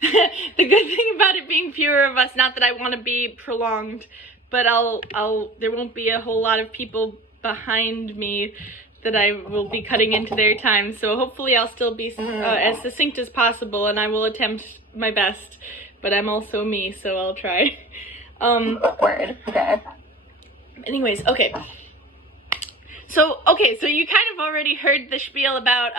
The good thing about it being fewer of us, not that I want to be prolonged, but there won't be a whole lot of people behind me that I will be cutting into their time, so hopefully I'll still be as succinct as possible, and I will attempt my best, but I'm also me, so I'll try. Word. Okay. Anyways, okay. So you kind of already heard the spiel about,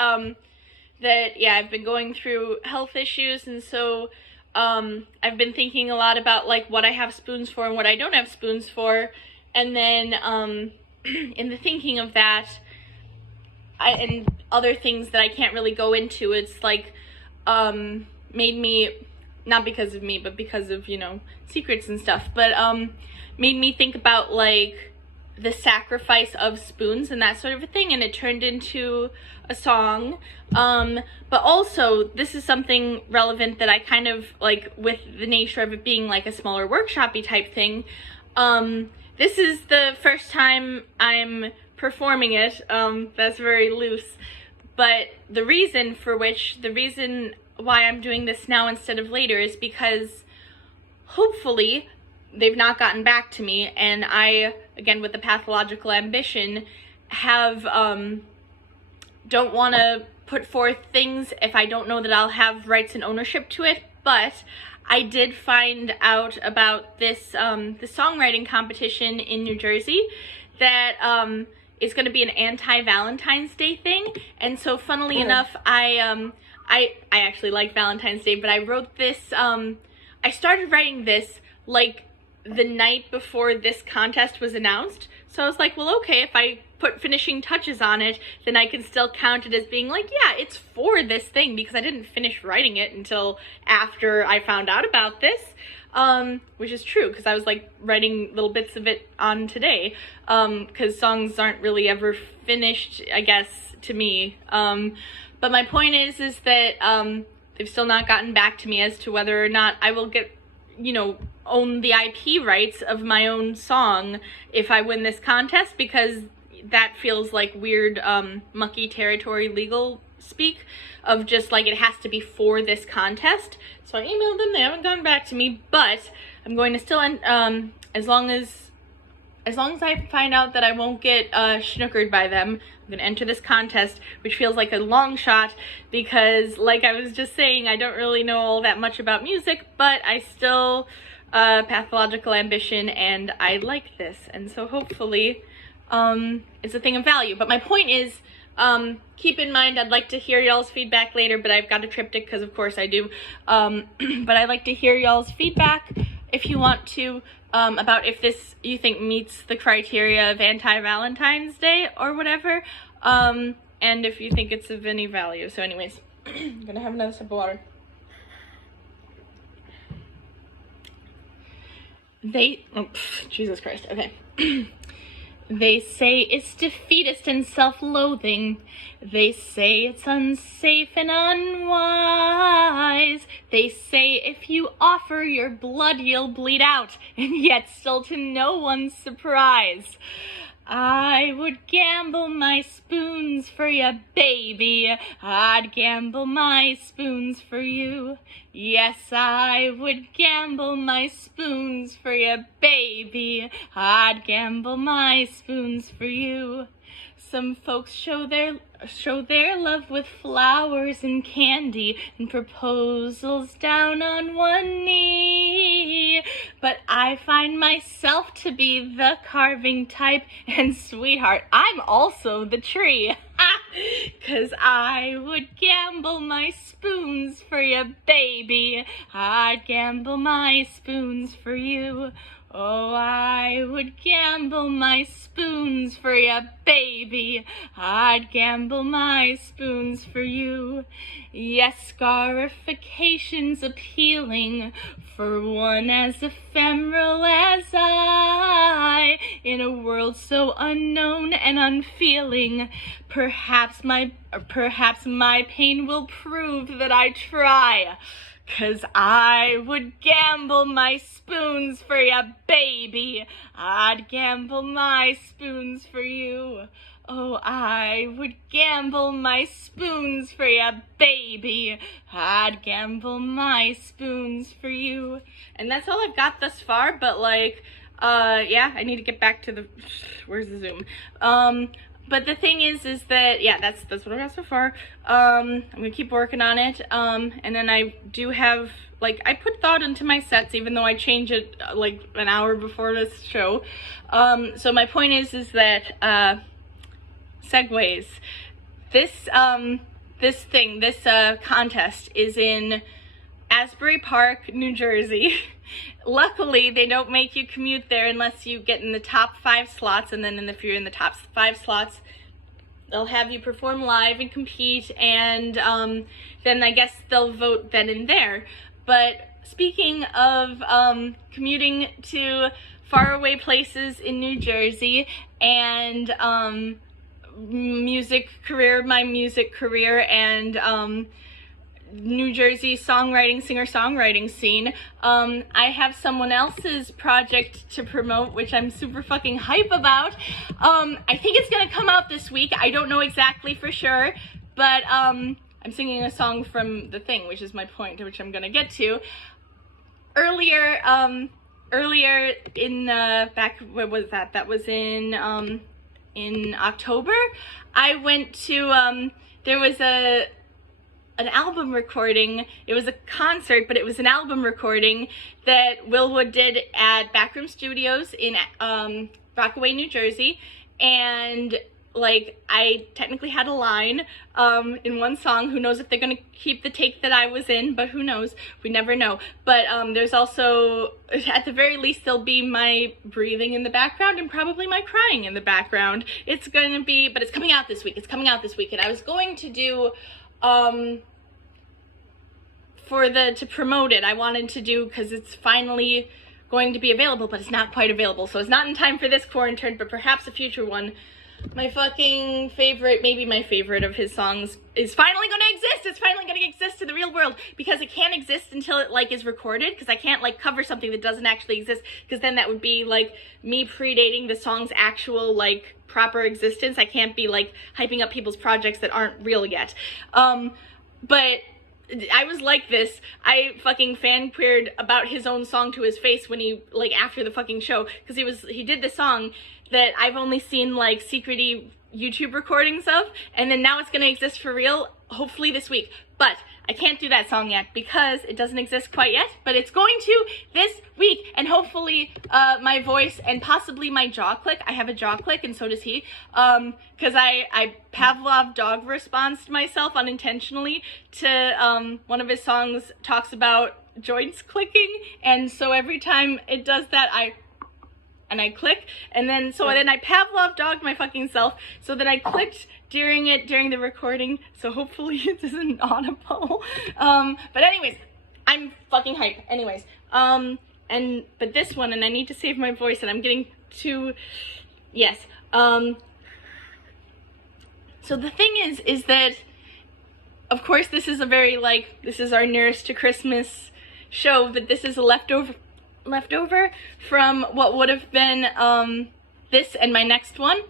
that, yeah, I've been going through health issues, and so, I've been thinking a lot about, like, what I have spoons for and what I don't have spoons for, and then, in the thinking of that, and other things that I can't really go into, it's, like, made me, not because of me, but because of, you know, secrets and stuff, but, made me think about, like, the sacrifice of spoons and that sort of a thing, and it turned into a song. But also, this is something relevant that I kind of, like, with the nature of it being, like, a smaller workshop-y type thing, this is the first time I'm performing it. That's very loose, but the reason why I'm doing this now instead of later is because hopefully they've not gotten back to me, and I, again with the pathological ambition, have don't want to put forth things if I don't know that I'll have rights and ownership to it. But I did find out about this the songwriting competition in New Jersey that is going to be an anti-Valentine's Day thing, and so funnily enough, I actually like Valentine's Day, but I wrote this, I started writing this like the night before this contest was announced, so I was like, well, okay, if I put finishing touches on it, then I can still count it as being like, yeah, it's for this thing, because I didn't finish writing it until after I found out about this, which is true, because I was like writing little bits of it on today, because songs aren't really ever finished, I guess, to me, but my point is that, they've still not gotten back to me as to whether or not I will get, you know, own the IP rights of my own song if I win this contest, because that feels like weird, mucky territory legal speak of just like it has to be for this contest. So I emailed them, they haven't gotten back to me, but I'm going to still, as long as I find out that I won't get schnookered by them, I'm gonna enter this contest, which feels like a long shot because, like I was just saying, I don't really know all that much about music, but I still pathological ambition, and I like this, and so hopefully it's a thing of value. But my point is, keep in mind, I'd like to hear y'all's feedback later, but I've got a triptych because of course I do, but I'd like to hear y'all's feedback if you want to, about if this you think meets the criteria of anti-Valentine's Day or whatever, and if you think it's of any value. So anyways, I'm gonna have another sip of water. Jesus Christ, okay. They say it's defeatist and self-loathing. They say it's unsafe and unwise. They say if you offer your blood, you'll bleed out, and yet still to no one's surprise. I would gamble my spoons for you, baby. I'd gamble my spoons for you. Yes, I would gamble my spoons for you, baby. I'd gamble my spoons for you. Some folks show their love with flowers and candy and proposals down on one knee. But I find myself to be the carving type, and sweetheart, I'm also the tree. 'Cause I would gamble my spoons for you, baby. I'd gamble my spoons for you. Oh, I would gamble my spoons for you, baby. I'd gamble my spoons for you. Yes, scarification's appealing for one as ephemeral as I. In a world so unknown and unfeeling, perhaps my pain will prove that I try. 'Cause I would gamble my spoons for you, baby. I'd gamble my spoons for you. Oh, I would gamble my spoons for ya, baby. I'd gamble my spoons for you. And that's all I've got thus far, but like, yeah, I need to get back to the, where's the Zoom? But the thing is that, yeah, that's what I got so far. I'm gonna keep working on it. And then I do have, like, I put thought into my sets, even though I change it, like, an hour before this show. So my point is that, segues. This contest is in Asbury Park, New Jersey. Luckily, they don't make you commute there unless you get in the top 5 slots, and then if you're in the top 5 slots, they'll have you perform live and compete, and then I guess they'll vote then and there. But speaking of commuting to faraway places in New Jersey and my music career and New Jersey singer-songwriting scene, I have someone else's project to promote, which I'm super fucking hype about. I think it's gonna come out this week. I don't know exactly for sure, but I'm singing a song from The Thing, which is my point, which I'm gonna get to. Earlier in back, what was that? That was in October. I went to there was an album recording. It was a concert, but it was an album recording that Willwood did at Backroom Studios in Rockaway, New Jersey, and like I technically had a line in one song. Who knows if they're gonna keep the take that I was in, but who knows, we never know. But there's also, at the very least, there'll be my breathing in the background and probably my crying in the background. It's gonna be, but it's coming out this week. And I was going to do to promote it, I wanted to do, because it's finally going to be available, but it's not quite available, so it's not in time for this QuaranTURNT, but perhaps a future one. My fucking favorite, maybe my favorite of his songs is finally gonna exist. It's finally gonna exist in the real world, because it can't exist until it like is recorded, because I can't like cover something that doesn't actually exist, because then that would be like me predating the song's actual like proper existence. I can't be like hyping up people's projects that aren't real yet. But I was like this. I fucking fan-queered about his own song to his face when he, like, after the fucking show, because he did the song that I've only seen, like, secrety YouTube recordings of, and then now it's gonna exist for real, hopefully this week. But I can't do that song yet because it doesn't exist quite yet, but it's going to this week, and hopefully my voice and possibly my jaw click. I have a jaw click, and so does he, because I Pavlov dog responsed myself unintentionally to one of his songs talks about joints clicking, and so every time it does that, I click, and then then I Pavlov dogged my fucking self, so then I clicked during the recording, so hopefully it isn't audible. But anyways, I'm fucking hype. Anyways, but this one, and I need to save my voice, and I'm getting too, yes. So the thing is that, of course, this is a very, like, this is our nearest to Christmas show, that this is a leftover from what would have been this and my next one.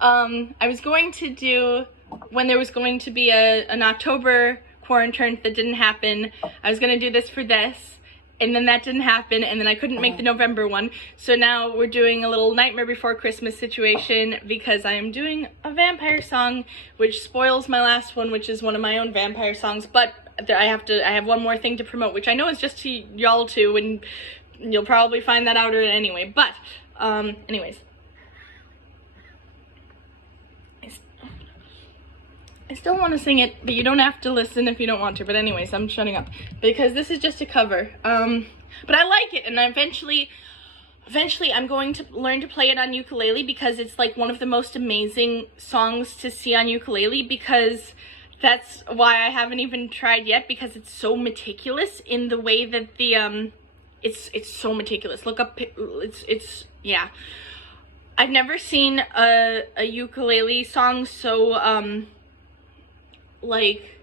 I was going to do, when there was going to be an October QuaranTURNT that didn't happen, I was going to do this for this, and then that didn't happen, and then I couldn't make the November one, so now we're doing a little Nightmare Before Christmas situation, because I am doing a vampire song, which spoils my last one, which is one of my own vampire songs, but I have one more thing to promote, which I know is just to y'all too, and you'll probably find that out anyway, but anyways, I still want to sing it, but you don't have to listen if you don't want to. But anyways, I'm shutting up because this is just a cover. But I like it, and eventually I'm going to learn to play it on ukulele, because it's like one of the most amazing songs to see on ukulele, because that's why I haven't even tried yet, because it's so meticulous in the way that the it's so meticulous. Look up, it's yeah. I've never seen a ukulele song so like,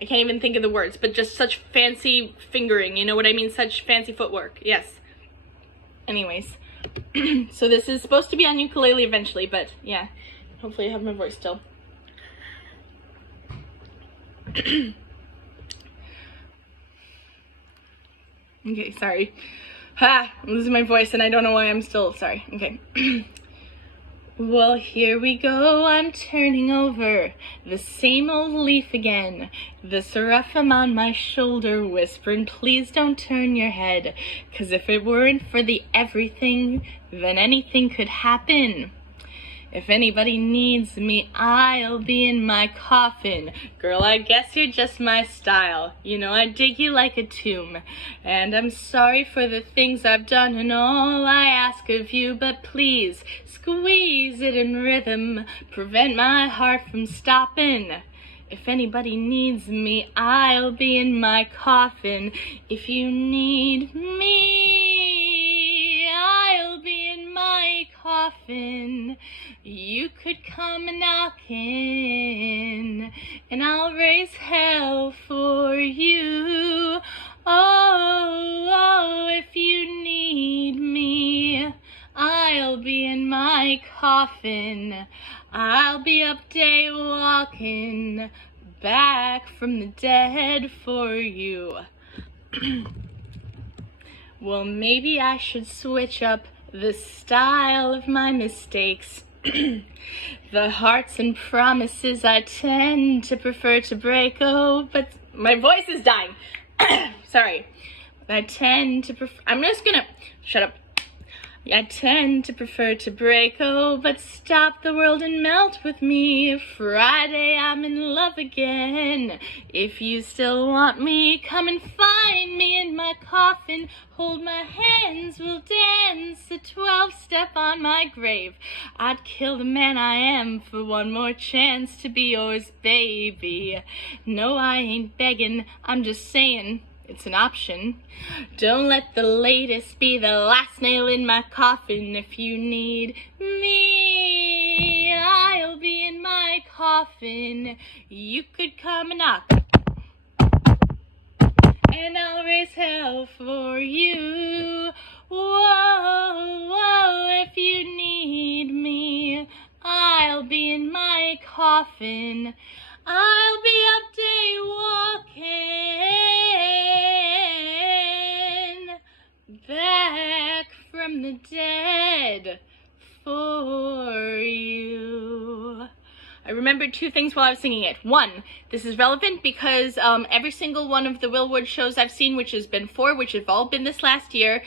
I can't even think of the words, but just such fancy fingering, you know what I mean? Such fancy footwork, yes. Anyways, so this is supposed to be on ukulele eventually, but yeah. Hopefully I have my voice still. Okay, sorry. I'm losing my voice and I don't know why I'm still, sorry. Okay. Well, here we go, I'm turning over the same old leaf again. The seraphim on my shoulder whispering, please don't turn your head, 'cause if it weren't for the everything, then anything could happen. If anybody needs me, I'll be in my coffin. Girl, I guess you're just my style. You know, I dig you like a tomb. And I'm sorry for the things I've done and all I ask of you, but please, squeeze it in rhythm. Prevent my heart from stopping. If anybody needs me, I'll be in my coffin. If you need me, I'll be in my coffin. You could come knocking, and I'll raise hell for you. Oh, if you need me, I'll be in my coffin. I'll be up day walking, back from the dead for you. Well, maybe I should switch up the style of my mistakes. The hearts and promises I tend to prefer to break, oh, but my voice is dying. Sorry. I tend to prefer, I'm just gonna, shut up. I tend to prefer to break, oh, but stop the world and melt with me. Friday, I'm in love again. If you still want me, come and find me in my coffin. Hold my hands, we'll dance a 12-step on my grave. I'd kill the man I am for one more chance to be yours, baby. No, I ain't begging, I'm just saying. It's an option. Don't let the latest be the last nail in my coffin. If you need me, I'll be in my coffin. You could come and knock, and I'll raise hell for you. Whoa, whoa, if you need me, I'll be in my coffin. I'll be up day walking, back from the dead for you. I remembered two things while I was singing it. One, this is relevant because every single one of the Willwood shows I've seen, which has been 4, which have all been this last year,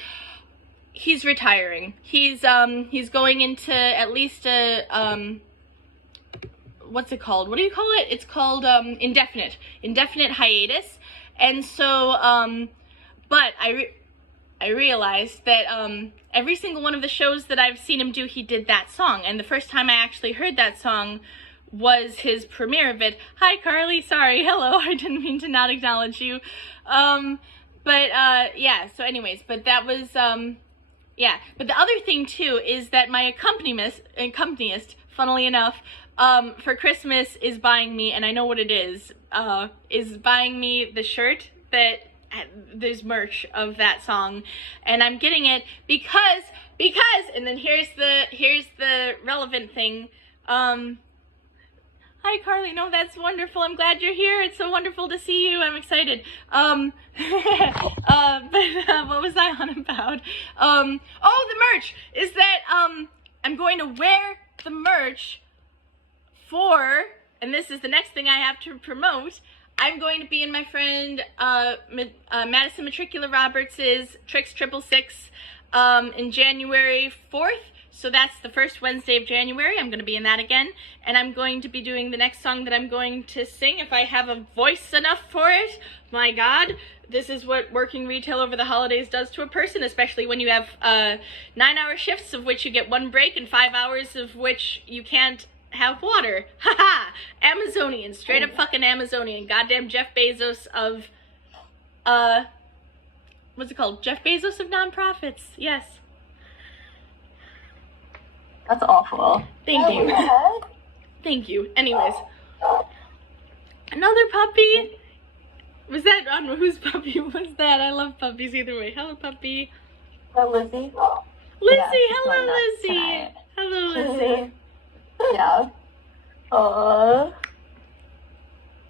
he's retiring. He's going into at least a what's it called? What do you call it? It's called indefinite hiatus. And so but I realized that every single one of the shows that I've seen him do, he did that song. And the first time I actually heard that song was his premiere of it. Hi Carly, sorry, hello, I didn't mean to not acknowledge you. Yeah, so anyways, but that was yeah. But the other thing too is that my accompanist, funnily enough, for Christmas is buying me, and I know what it is buying me the shirt that there's merch of that song, and I'm getting it because, and then here's the relevant thing. Hi Carly, no, that's wonderful. I'm glad you're here. It's so wonderful to see you. I'm excited. But what was I on about? Oh, the merch is that I'm going to wear the merch for, and this is the next thing I have to promote, I'm going to be in my friend Madison Matricula Roberts's Tricks 666 in January 4th. So that's the first Wednesday of January. I'm going to be in that again. And I'm going to be doing the next song that I'm going to sing, if I have a voice enough for it. My God, this is what working retail over the holidays does to a person, especially when you have 9-hour shifts of which you get 1 break and 5 hours of which you can't have water. Haha! Amazonian. Straight up fucking Amazonian. Goddamn Jeff Bezos of, what's it called? Jeff Bezos of nonprofits. Yes. That's awful. Thank you. Thank you. Anyways. Another puppy? Was that, I don't know whose puppy was that? I love puppies either way. Hello, puppy. Hello, Lizzie. Lizzie, Yeah, hello, Lizzie. tonight. Hello, Lizzie. Yeah. Aww.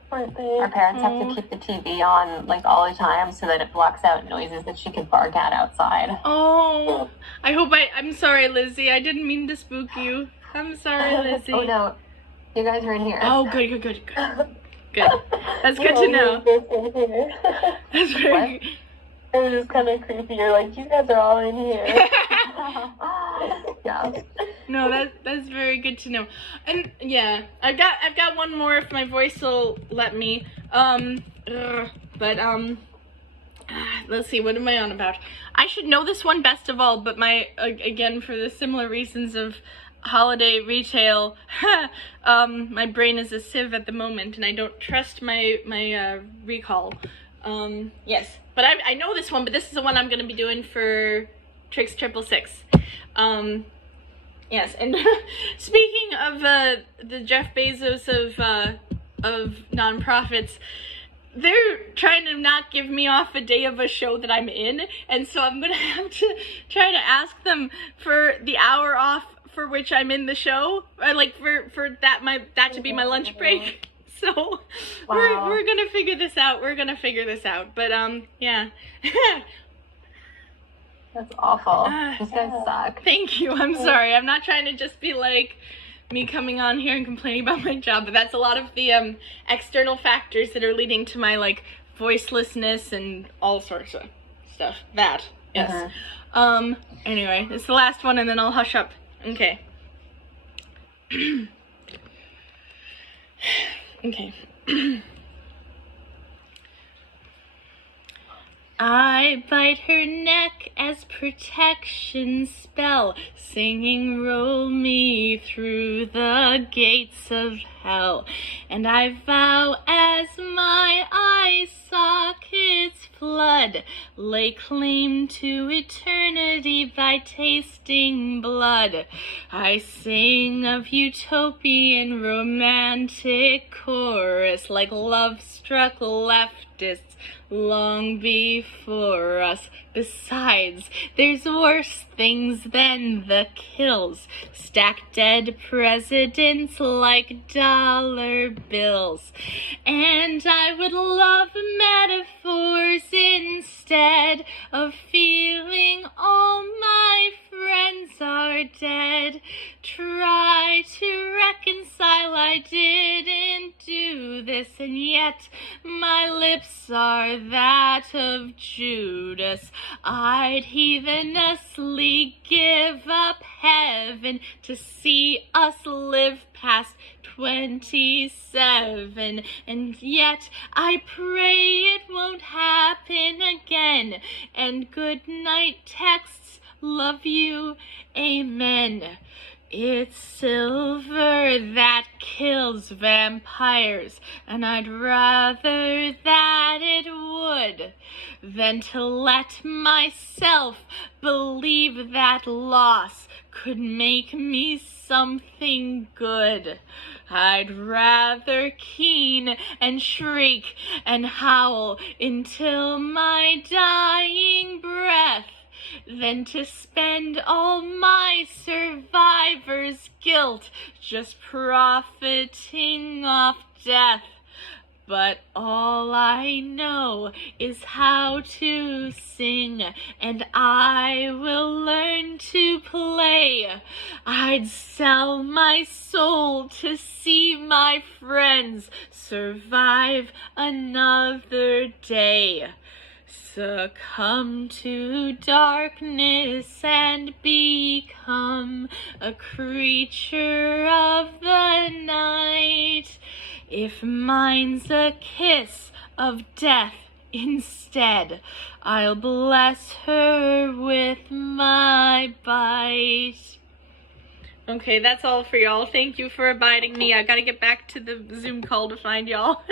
Aren't they? Our parents have to keep the TV on like all the time so that it blocks out noises that she could bark at outside. Oh, I'm sorry, Lizzie. I didn't mean to spook you. I'm sorry, Lizzie. Oh no, you guys are in here. Oh, good. Good. That's good to know. That's very good. It was just kind of creepy. You're like, you guys are all in here. Yeah. No, that's very good to know. And yeah, I've got one more if my voice will let me. Let's see, what am I on about? I should know this one best of all, but again, for the similar reasons of holiday retail, my brain is a sieve at the moment, and I don't trust my recall. Yes, but I know this one, but this is the one I'm gonna be doing for Tricks 666. Yes, and speaking of the Jeff Bezos of nonprofits, they're trying to not give me off a day of a show that I'm in, and so I'm gonna have to try to ask them for the hour off for which I'm in the show, or like for that to be my lunch break. So wow. we're gonna figure this out. But yeah. That's awful. These guys suck. Thank you. I'm sorry. I'm not trying to just be like me coming on here and complaining about my job, but that's a lot of the external factors that are leading to my like voicelessness and all sorts of stuff. That, yes. Anyway, it's the last one and then I'll hush up. Okay. Okay. I bite her neck as protection spell, singing roll me through the gates of hell. And I vow as my eye sockets flood, lay claim to eternity by tasting blood. I sing of utopian romantic chorus like love-struck leftists long before us. Besides, there's worse things than the kills. Stack dead presidents like dollar bills. And I would love metaphors instead of feeling all my friends are dead. Try to reconcile, I didn't do this, and yet my lips are that of Judas. I'd heathenously give up heaven to see us live past 27, and yet I pray it won't happen again. And good night texts, love you, amen. It's silver that kills vampires, and I'd rather that it would than to let myself believe that loss could make me something good. I'd rather keen and shriek and howl until my dying breath than to spend all my survivor's guilt just profiting off death. But all I know is how to sing, and I will learn to play. I'd sell my soul to see my friends survive another day. Succumb to darkness and become a creature of the night. If mine's a kiss of death instead, I'll bless her with my bite. Okay, that's all for y'all. Thank you for abiding me. I gotta get back to the Zoom call to find y'all.